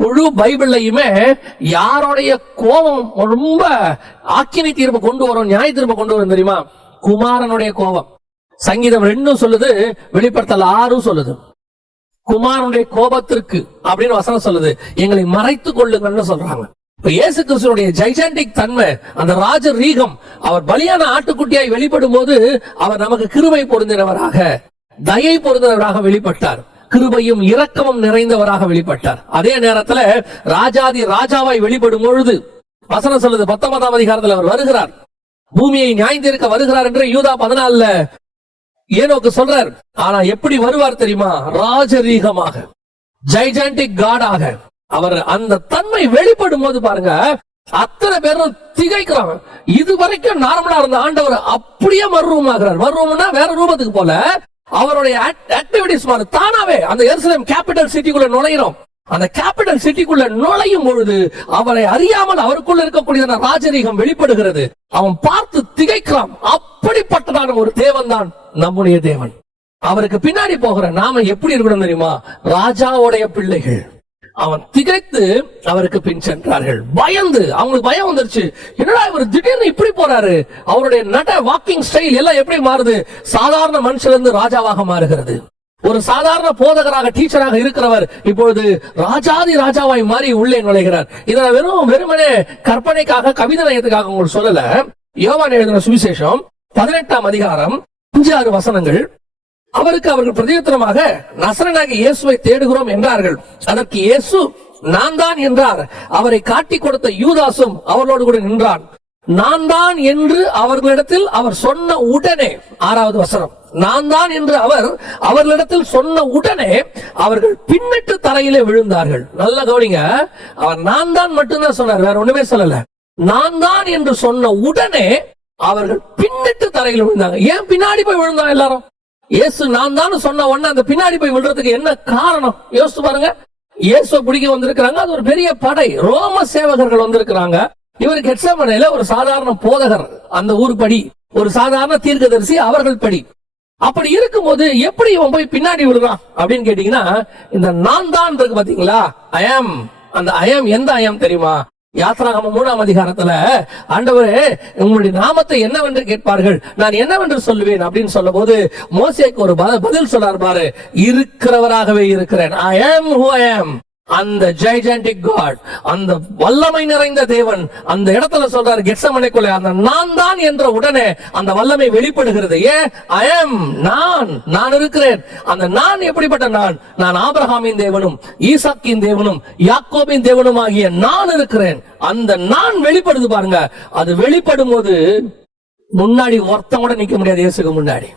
முழு பைபிள்லையுமே யாருடைய கோபம் ரொம்ப ஆக்கினை தீர்ப்பு கொண்டு வரும் நியாய தீர்ப்பு கொண்டு வரும் தெரியுமா? குமாரனுடைய கோபம். சங்கீதம் ரெண்டும் சொல்லுது வெளிப்படுத்தல் ஆறும் சொல்லுது. குமாரனுடைய கோபத்திற்கு அப்படின்னு வசனம் சொல்லுது. எங்களை மறைத்துக் கொள்ளுங்கன்னு சொல்றாங்க. இப்ப இயேசு கிறிஸ்துடைய ஜைஜாண்டிக் தன்மை அந்த ராஜ ரீகம் அவர் பலியான ஆட்டுக்குட்டியாய் வெளிப்படும் போது அவர் நமக்கு கிருமை பொருந்தினவராக தயை பொருந்தினவராக வெளிப்பட்டார். கிருபையும் இரக்கமும் நிறைந்தவராக வெளிப்பட்டார். அதே நேரத்துல ராஜாதி ராஜாவாய் வெளிப்படும் பொழுது வசனம் சொல்லுது பத்தொன்பதாம் அதிகாரத்தில் அவர் வருகிறார். பூமியை நியாயந்திருக்க வருகிறார் என்று யூதா பதினாலுல ஏனோக்கு சொல்றார். ஆனா எப்படி வருவார் தெரியுமா? ராஜரீகமாக ஜைஜாண்டிக் காடாக அவர் அந்த தன்மை வெளிப்படும் போது பாருங்க அத்தனை பேரும் திகைக்கிறாங்க. இது வரைக்கும் நார்மலா இருந்த ஆண்டவர் அப்படியே மறுரூபமாகிறார். மறுரூபம்னா வேற ரூபத்துக்கு போல அவருடைய ஆக்டிவிட்டிஸ் மாதிரி தானாவே அந்த எருசலேம் கேபிட்டல் சிட்டிக்குள்ள நுழையிறோம். அந்த கேபிட்டல் சிட்டிக்குள்ள நுழையும் பொழுது அவரை அறியாமல் அவருக்குள்ள இருக்கக்கூடிய ராஜரீகம் வெளிப்படுகிறது. அவன் பார்த்து திகைக்கிறான். அப்படிப்பட்டதான ஒரு தேவன் தான் நம்முடைய தேவன். அவருக்கு பின்னாடி போகிற நாம எப்படி இருக்கணும் தெரியுமா? ராஜாவுடைய பிள்ளைகள். அவன் திகைத்து அவருக்கு பின் சென்றார்கள். பயந்து அவங்களுக்கு பயம் வந்துருச்சு. என்னடா இவர் திடீர்னு இப்படி போறாரு? அவருடைய நட வாக்கிங் ஸ்டைல் எல்லாம் எப்படி மாறுது? சாதாரண மனுஷன் இருந்து ராஜாவாக மாறுகிறது. ஒரு சாதாரண போதகராக டீச்சராக இருக்கிறவர் இப்பொழுது ராஜாதி ராஜாவாய் மாறி உள்ளே நுழைகிறார். இதை வெறும் வெறுமனே கற்பனைக்காக கவிதை நயத்துக்காக உங்களுக்கு சொல்லல. யோவான் எழுதின சுவிசேஷம் பதினெட்டாம் அதிகாரம் அஞ்சு ஆறு வசனங்கள். அவருக்கு அவர்கள் பிரதியுத்தரமாக நசரனாகி இயேசுவை தேடுகிறோம் என்றார்கள். அதற்கு இயேசு நான் தான் என்றார். அவரை காட்டிக் கொடுத்த யூதாசும் அவர்களோடு கூட நின்றான். நான் தான் என்று அவர்களிடத்தில் அவர் சொன்ன உடனே ஆறாவது வசனம் நான் தான் என்று அவர் அவர்களிடத்தில் சொன்ன உடனே அவர்கள் பின்னிட்டு தரையிலே விழுந்தார்கள். நல்ல கவனிங்க அவர் நான் தான் மட்டும்தான் சொன்னார் வேற ஒண்ணுமே சொல்லல. நான் தான் என்று சொன்ன உடனே அவர்கள் பின்னிட்டு தரையில் விழுந்தாங்க. ஏன் பின்னாடி போய் விழுந்தாங்க எல்லாரும்? இயேசு நான் தான் சொன்ன உடனே அந்த பின்னாடி போய் விழுறதுக்கு என்ன காரணம்? யோசிச்சு பாருங்க. இயேசு பிடிக்க வந்திருக்கிறாங்க. அது ஒரு பெரிய படை. ரோம சேவகர்கள் வந்திருக்கிறாங்க. இவர் கெட்சமனையில ஒரு சாதாரண போதகர். அந்த ஊர் படி. ஒரு சாதாரண தீர்க்கதரிசி அவர்கள் படி. அப்படி இருக்கும்போது எப்படி இவன் போய் பின்னாடி விழுறான்? அப்படின்னு கேட்டீங்கன்னா இந்த நான் தான் இருக்கு பாத்தீங்களா? அயம் அந்த அயம் எந்த அயம் தெரியுமா? யாத்ராகம மூணாம் அதிகாரத்துல ஆண்டவரே உங்களுடைய நாமத்தை என்னவென்று கேட்பார்கள்? நான் என்னவென்று சொல்லுவேன் அப்படின்னு சொல்லும் போது மோசேக்கு ஒரு பத- பதில் சொல்லார் பாரு இருக்கிறவராகவே இருக்கிறேன். ஐ ஆம் ஹூ ஐ ஆம் அந்த ஜைஜாண்டிக் காட் அந்த வல்லமை நிறைந்த தேவன் அந்த இடத்துல சொல்றாரு கெட்சமனைக்குள்ள அந்த நான் தான் என்ற உடனே அந்த வல்லமை வெளிப்படுகிறது. ஏ ஐ நான் நான் இருக்கிறேன். அந்த நான் எப்படிப்பட்ட நான்? நான் ஆபிரஹாமின் தேவனும் ஈசாக்கின் தேவனும் யாக்கோபின் தேவனும் ஆகிய நான் இருக்கிறேன். அந்த நான் வெளிப்படுது பாருங்க. அது வெளிப்படும் போது முன்னாடி ஒருத்தம் கூட நிக்க முடியாது இயேசுக்கு முன்னாடி.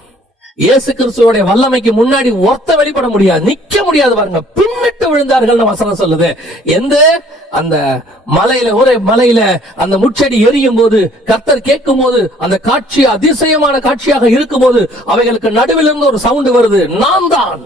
இயேசு கிறிஸ்துவோடைய வல்லமைக்கு முன்னாடி ஒருத்த வெளிப்பட முடியாது நிக்க முடியாது பாருங்க. பின்னிட்டு விழுந்தார்கள் வசனம் சொல்லுது. எந்த? அந்த மலையில ஒரே மலையில அந்த முச்செடி எரியும் போது கர்த்தர் கேட்கும் போது அந்த காட்சி அதிசயமான காட்சியாக இருக்கும் போது அவைகளுக்கு நடுவில் இருந்து ஒரு சவுண்ட் வருது. நான் தான்.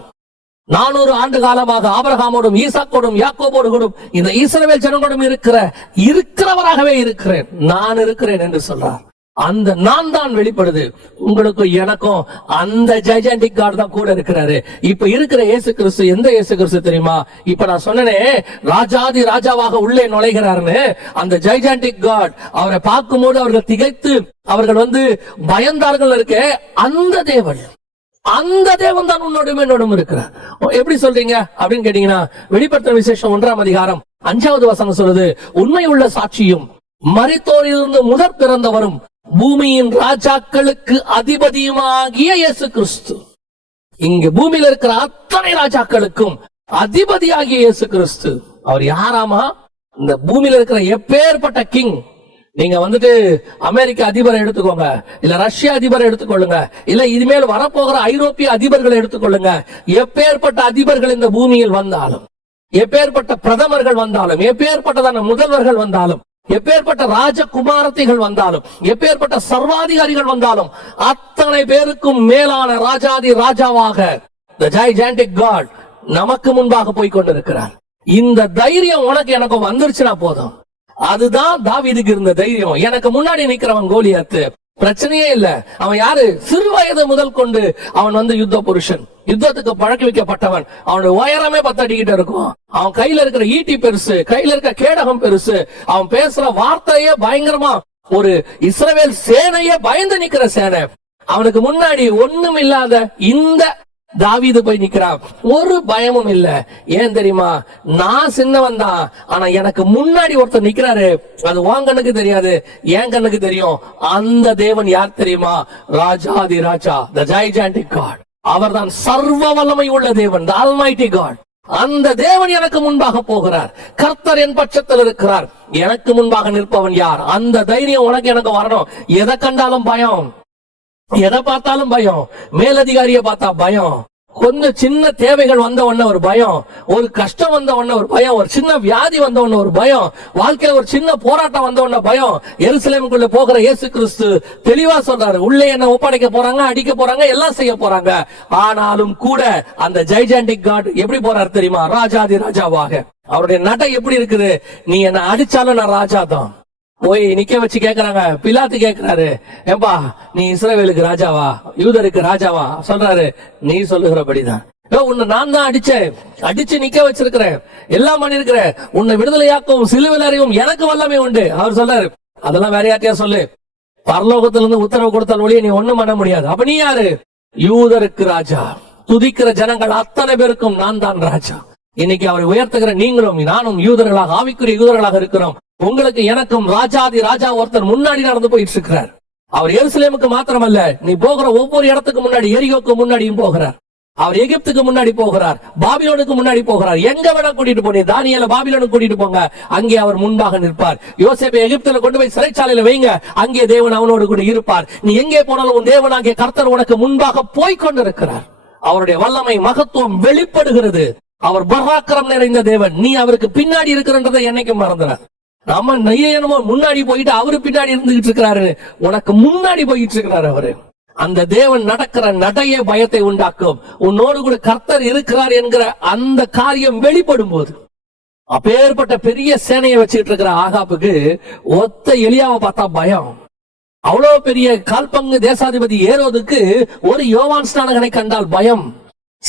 நானூறு ஆண்டு காலமாக ஆபரகாமோடும் ஈசாக்கோடும் யாக்கோபோடு கூடும் இந்த ஈஸ்வரவேல் ஜனங்களோடும் இருக்கிற இருக்கிறவராகவே இருக்கிறேன். நான் இருக்கிறேன் என்று சொல்றார். அந்த நான் தான் வெளிப்படுது. உங்களுக்கும் எனக்கும் அந்த ஜெயஜாண்டிக் கார்டு தான் கூட இருக்கிறாரு. இப்ப இருக்கிற இயேசு கிறிஸ்து எந்த இயேசு கிறிஸ்து தெரியுமா? இப்ப நான் சொன்னனே ராஜாதி ராஜாவாக உள்ளே நுழைகிறாருன்னு அந்த ஜெய்ஜாண்டிக் காட் அவரை பார்க்கும்போது அவர்கள் திகைத்து அவர்கள் வந்து பயந்தார்கள் இருக்க அந்த தேவன் அந்த தேவன் தான் உன்னோடும் என்னோடும் இருக்கிறார். எப்படி சொல்றீங்க? அப்படின்னு கேட்டீங்கன்னா வெளிப்படுத்த விசேஷம் ஒன்றாம் அதிகாரம் அஞ்சாவது வசனம் சொல்லுது உண்மை உள்ள சாட்சியும் மறித்தோரிலிருந்து முதற் பிறந்தவரும் பூமியின் ராஜாக்களுக்கு அதிபதியுமாகிய இயேசு கிறிஸ்து இங்க பூமியில இருக்கிற அத்தனை ராஜாக்களுக்கும் அதிபதியாகிய இயேசு கிறிஸ்து அவர் யாராமா? இந்த பூமியில இருக்கிற எப்பேற்பட்ட கிங் நீங்க வந்துட்டு அமெரிக்க அதிபரை எடுத்துக்கோங்க இல்ல ரஷ்ய அதிபரை எடுத்துக்கொள்ளுங்க இல்ல இனிமேல் வரப்போகிற ஐரோப்பிய அதிபர்களை எடுத்துக்கொள்ளுங்க. எப்பேற்பட்ட அதிபர்கள் இந்த பூமியில் வந்தாலும் எப்பேற்பட்ட பிரதமர்கள் வந்தாலும் எப்பேற்பட்டதான முதல்வர்கள் வந்தாலும் எப்பேற்பட்ட ராஜகுமாரத்தைகள் வந்தாலும் எப்பேற்பட்ட சர்வாதிகாரிகள் வந்தாலும் அத்தனை பேருக்கும் மேலான ராஜாதி ராஜாவாக the gigantic காட் நமக்கு முன்பாக போய் கொண்டிருக்கிறார் இந்த தைரியம் உனக்கு எனக்கு வந்துருச்சுன்னா போதும். அதுதான் தாவிதுக்கு இருந்த தைரியம். எனக்கு முன்னாடி நிக்கிறவன் கோலியாத்து பிரச்சனையே இல்ல. அவன் யாரு? சிறு வயது முதல் கொண்டு அவன் வந்து யுத்த புருஷன் யுத்தத்துக்கு பழக்க வைக்கப்பட்டவன். அவனுடைய உயரமே பத்தடிக்கிட்டு இருக்கும். அவன் கையில இருக்கிற ஈட்டி பெருசு கையில இருக்க கேடகம் பெருசு அவன் பேசுற வார்த்தையே பயங்கரமா ஒரு இஸ்ரவேல் சேனையே பயந்து நிக்கிற சேனை. அவனுக்கு முன்னாடி ஒண்ணும் இல்லாத இந்த தாவிது போய் நிக்கிறான். ஒரு பயமும் இல்ல. ஏன் தெரியுமா? நான் சின்னவன் தான். ஆனா எனக்கு முன்னாடி ஒருத்தர் நிக்கிறாரு. அது உன் கண்ணுக்கு தெரியாது என் கண்ணுக்கு தெரியும். அந்த தேவன் யார் தெரியுமா? ராஜாதி ராஜா த ஜைஜாண்டிக் காட் அவர்தான் சர்வ வல்லமை உள்ள தேவன் த ஆல்மைட்டி காட் அந்த தேவன் எனக்கு முன்பாக போகிறார். கர்த்தர் என் பட்சத்தில் இருக்கிறார். எனக்கு முன்பாக நிற்பவன் யார்? அந்த தைரியம் உனக்கு எனக்கு வரணும். எதை கண்டாலும் பயம். எதை பார்த்தாலும் பயம். மேலதிகாரியை பார்த்தா பயம். கொஞ்சம் சின்ன தேவைகள் வந்த உடனே ஒரு பயம். ஒரு கஷ்டம் வந்த உடனே ஒரு பயம். ஒரு சின்ன வியாதி வந்த உடனே ஒரு பயம். வாழ்க்கையில ஒரு சின்ன போராட்டம் வந்த உடனே பயம். எருசலேமுக்குள்ள போகிற இயேசு கிறிஸ்து தெளிவா சொல்றாரு. உள்ளே என்ன ஒப்படைக்க போறாங்க அடிக்க போறாங்க எல்லாம் செய்ய போறாங்க. ஆனாலும் கூட அந்த ஜெய்ஜாண்டிக் காட் எப்படி போறாரு தெரியுமா? ராஜாதி ராஜாவாக. அவருடைய நடை எப்படி இருக்குது? நீ என்ன அடிச்சாலும் நான் ராஜா தான் போய் நிக்க வச்சு கேக்குறாங்க. பிலாத்து கேக்குறாரு. ஏம்பா நீ இஸ்ரேவேலுக்கு ராஜாவா? யூதருக்கு ராஜாவா? சொல்றாரு. நீ சொல்லுகிறபடிதான். உன்னை நான் தான் அடிச்சேன் அடிச்சு நிக்க வச்சிருக்கிறேன். எல்லாம் பண்ணிருக்கிறேன் உன்னை விடுதலையாக்கும் சிலுவில் அறிவும் எனக்கு வல்லமை உண்டு. அவர் சொல்றாரு. அதெல்லாம் வேற யார்த்தையா சொல்லு. பரலோகத்திலிருந்து உத்தரவு கொடுத்தால் ஒழிய நீ ஒண்ணும் பண்ண முடியாது. அப்ப நீ யாரு? யூதருக்கு ராஜா. துதிக்கிற ஜனங்கள் அத்தனை பேருக்கும் நான் தான் ராஜா. இன்னைக்கு அவரை உயர்த்துகிற நீங்களும் நானும் யூதர்களாக ஆவிக்குரிய யூதர்களாக இருக்கிறோம். உங்களுக்கு எனக்கும் ராஜாதி ராஜா ஒருத்தர் முன்னாடி நடந்து போயிட்டு இருக்கிறார் அவர் எருசலேமுக்கு மாத்திரமல்ல நீ போகிற ஒவ்வொரு இடத்துக்கு முன்னாடி எரியோக்கு முன்னாடியும் போகிறார். அவர் எகிப்துக்கு முன்னாடி போகிறார் பாபிலோனுக்கு முன்னாடி போகிறார். எங்க வேணா கூட்டிட்டு போனீ தானியல பாபிலோனுக்கு கூட்டிட்டு போங்க. அங்கே அவர் முன்பாக நிற்பார். யோசேப்பை எகிப்துல கொண்டு போய் சிறைச்சாலையில வைங்க. அங்கே தேவன் அவனோடு கூட இருப்பார். நீ எங்கே போனாலும் உன் தேவனாகிய கர்த்தர் உனக்கு முன்பாக போய்கொண்டிருக்கிறார் அவருடைய வல்லமை மகத்துவம் வெளிப்படுகிறது. அவர் பராக்கிரம் நிறைந்த தேவன். நீ அவருக்கு பின்னாடி இருக்கிறன்றதை என்னைக்கும் மறந்துடாது. நம்ம நெய்ய என்னமோ முன்னாடி போயிட்டு அவரு பின்னாடி இருந்துகிட்டு இருக்கிறாரு உனக்கு முன்னாடி போயிட்டு இருக்கிறாரு அவரு. அந்த தேவன் நடக்கிற நடைய பயத்தை உண்டாக்கும். உன்னோடு கூட கர்த்தர் இருக்கிறார் என்கிற அந்த காரியம் வெளிப்படும் போது அப்பேற்பட்ட பெரிய சேனையை வச்சுட்டு இருக்கிற ஆகாப்புக்கு ஒத்த எலியாவை பார்த்தா பயம். அவ்வளவு பெரிய கால்பங்கு தேசாதிபதி ஏறுவதுக்கு ஒரு யோவான் ஸ்நானகனை கண்டால் பயம்.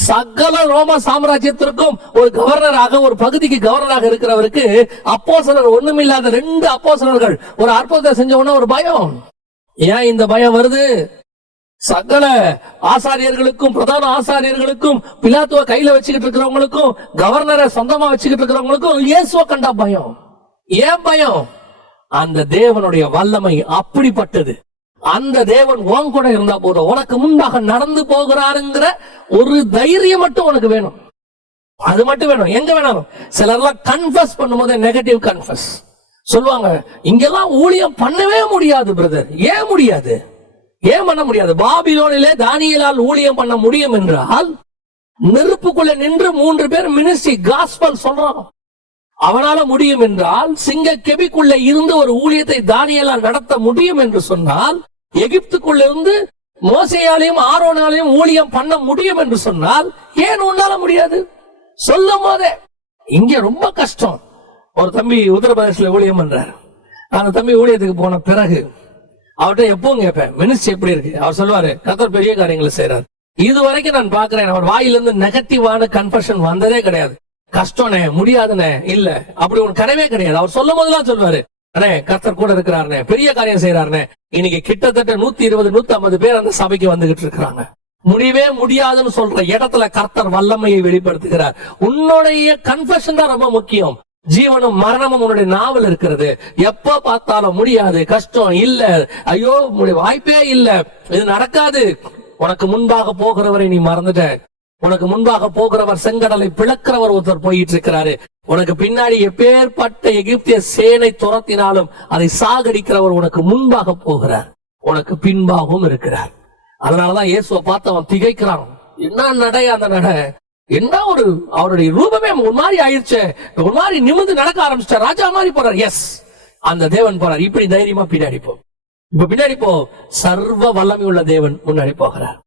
சகல ரோம சாம்ராஜ்யத்திற்கும் ஒரு கவர்னராக ஒரு பகுதிக்கு கவர்னராக இருக்கிறவருக்கு அப்போசனர் ஒண்ணுமில்லாத ரெண்டு அப்போசனர்கள் ஒரு அற்புதத்தை செஞ்ச ஒரு பயம். ஏன் இந்த பயம் வருது? சகல ஆசாரியர்களுக்கும் பிரதான ஆசாரியர்களுக்கும் பிலாத்துவ கையில வச்சுக்கிட்டு இருக்கிறவங்களுக்கும் கவர்னரை சொந்தமா வச்சுக்கிட்டு இருக்கிறவங்களுக்கும் இயேசுவ கண்டா பயம். ஏன் பயம்? அந்த தேவனுடைய வல்லமை அப்படிப்பட்டது. அந்த தேவன் உன் கூட இருந்தா போதும். உனக்கு முன்பாக நடந்து போகிறாருங்கிற ஒரு தைரியம் மட்டும் உனக்கு வேணும். அது மட்டும் வேணும். எங்க வேணாலும். சிலர்லாம் கன்ஃபஸ் பண்ணும்போது நெகட்டிவ் கன்ஃபஸ் சொல்லுவாங்க இங்கெல்லாம் ஊழியம் பண்ணவே முடியாது பிரதர் ஏன் முடியாது? ஏன் பண்ண முடியாது? பாபிலோனிலே தானியலால் ஊழியம் பண்ண முடியும் என்றால் நெருப்புக்குள்ள நின்று மூன்று பேர் மினிஸ்ட்ரி காஸ்பல் சொல்றான். அவனால முடியும் என்றால் சிங்க கெபிக்குள்ள இருந்து ஒரு ஊழியத்தை தானியலால் நடத்த முடியும் என்று சொன்னால் எகிப்துக்குள்ள இருந்து மோசையாலையும் ஆரோனாலையும் ஊழியம் பண்ண முடியும் என்று சொன்னால் ஏன் உன்னால முடியாது? சொல்லும் போதே. இங்க ரொம்ப கஷ்டம். ஒரு தம்பி உத்தரப்பிரதேசல ஊழியம் பண்றாரு. அந்த தம்பி ஊழியத்துக்கு போன பிறகு அவர்கிட்ட எப்பவும் கேட்பேன் மினிஸ்ட்ரி எப்படி இருக்கு? அவர் சொல்லுவாரு கத்தர் பெரிய காரியங்களை செய்யறாரு இது வரைக்கும் நான் பாக்குறேன் அவர் வாயிலிருந்து நெகட்டிவான கன்ஃபர்ஷன் வந்ததே கிடையாது. கஷ்டம்னே முடியாதுனே இல்ல. அப்படி ஒரு கனவே கிடையாது. அவர் சொல்லும் போதெல்லாம் சொல்லுவாரு அண்ணே கர்த்தர் கூட இருக்கிறாருனே பெரிய காரியம் செய்யறாருனே இன்னைக்கு கிட்டத்தட்ட நூத்தி இருபது நூத்தி ஐம்பது பேர் அந்த சபைக்கு வந்துகிட்டு இருக்கிறாங்க. முடியவே முடியாதுன்னு சொல்ற இடத்துல கர்த்தர் வல்லமையை வெளிப்படுத்துகிறார். உன்னுடைய கன்ஃபெஷன் தான் ரொம்ப முக்கியம். ஜீவனும் மரணமும் உன்னுடைய நாவல் இருக்கிறது. எப்ப பார்த்தாலும் முடியாது. கஷ்டம் இல்ல. ஐயோ வாய்ப்பே இல்ல. இது நடக்காது. உனக்கு முன்பாக போகிறவரை நீ மறந்துட்ட. உனக்கு முன்பாக போகிறவர் செங்கடலை பிளக்கிறவர் ஒருத்தர் போயிட்டு இருக்கிறாரு உனக்கு பின்னாடி எப்பேற்பட்ட எகிப்திய சேனை துரத்தினாலும் அதை சாகடிக்கிறவர் உனக்கு முன்பாக போகிறார். உனக்கு பின்பாகவும் இருக்கிறார். அதனாலதான் இயேசுவை பார்த்து அவன் திகைக்கிறான். என்ன நடை அந்த நடை? என்ன ஒரு அவருடைய ரூபமே ஒரு மாதிரி ஆயிடுச்சு ஒரு மாதிரி நிமிர்ந்து நடக்க ஆரம்பிச்சிட்டார். ராஜா மாதிரி போறார். எஸ் அந்த தேவன் போறார். இப்படி தைரியமா பின்னாடி போ. இப்ப பின்னாடி போ. சர்வ வல்லமை உள்ள தேவன் முன்னாடி போகிறார்.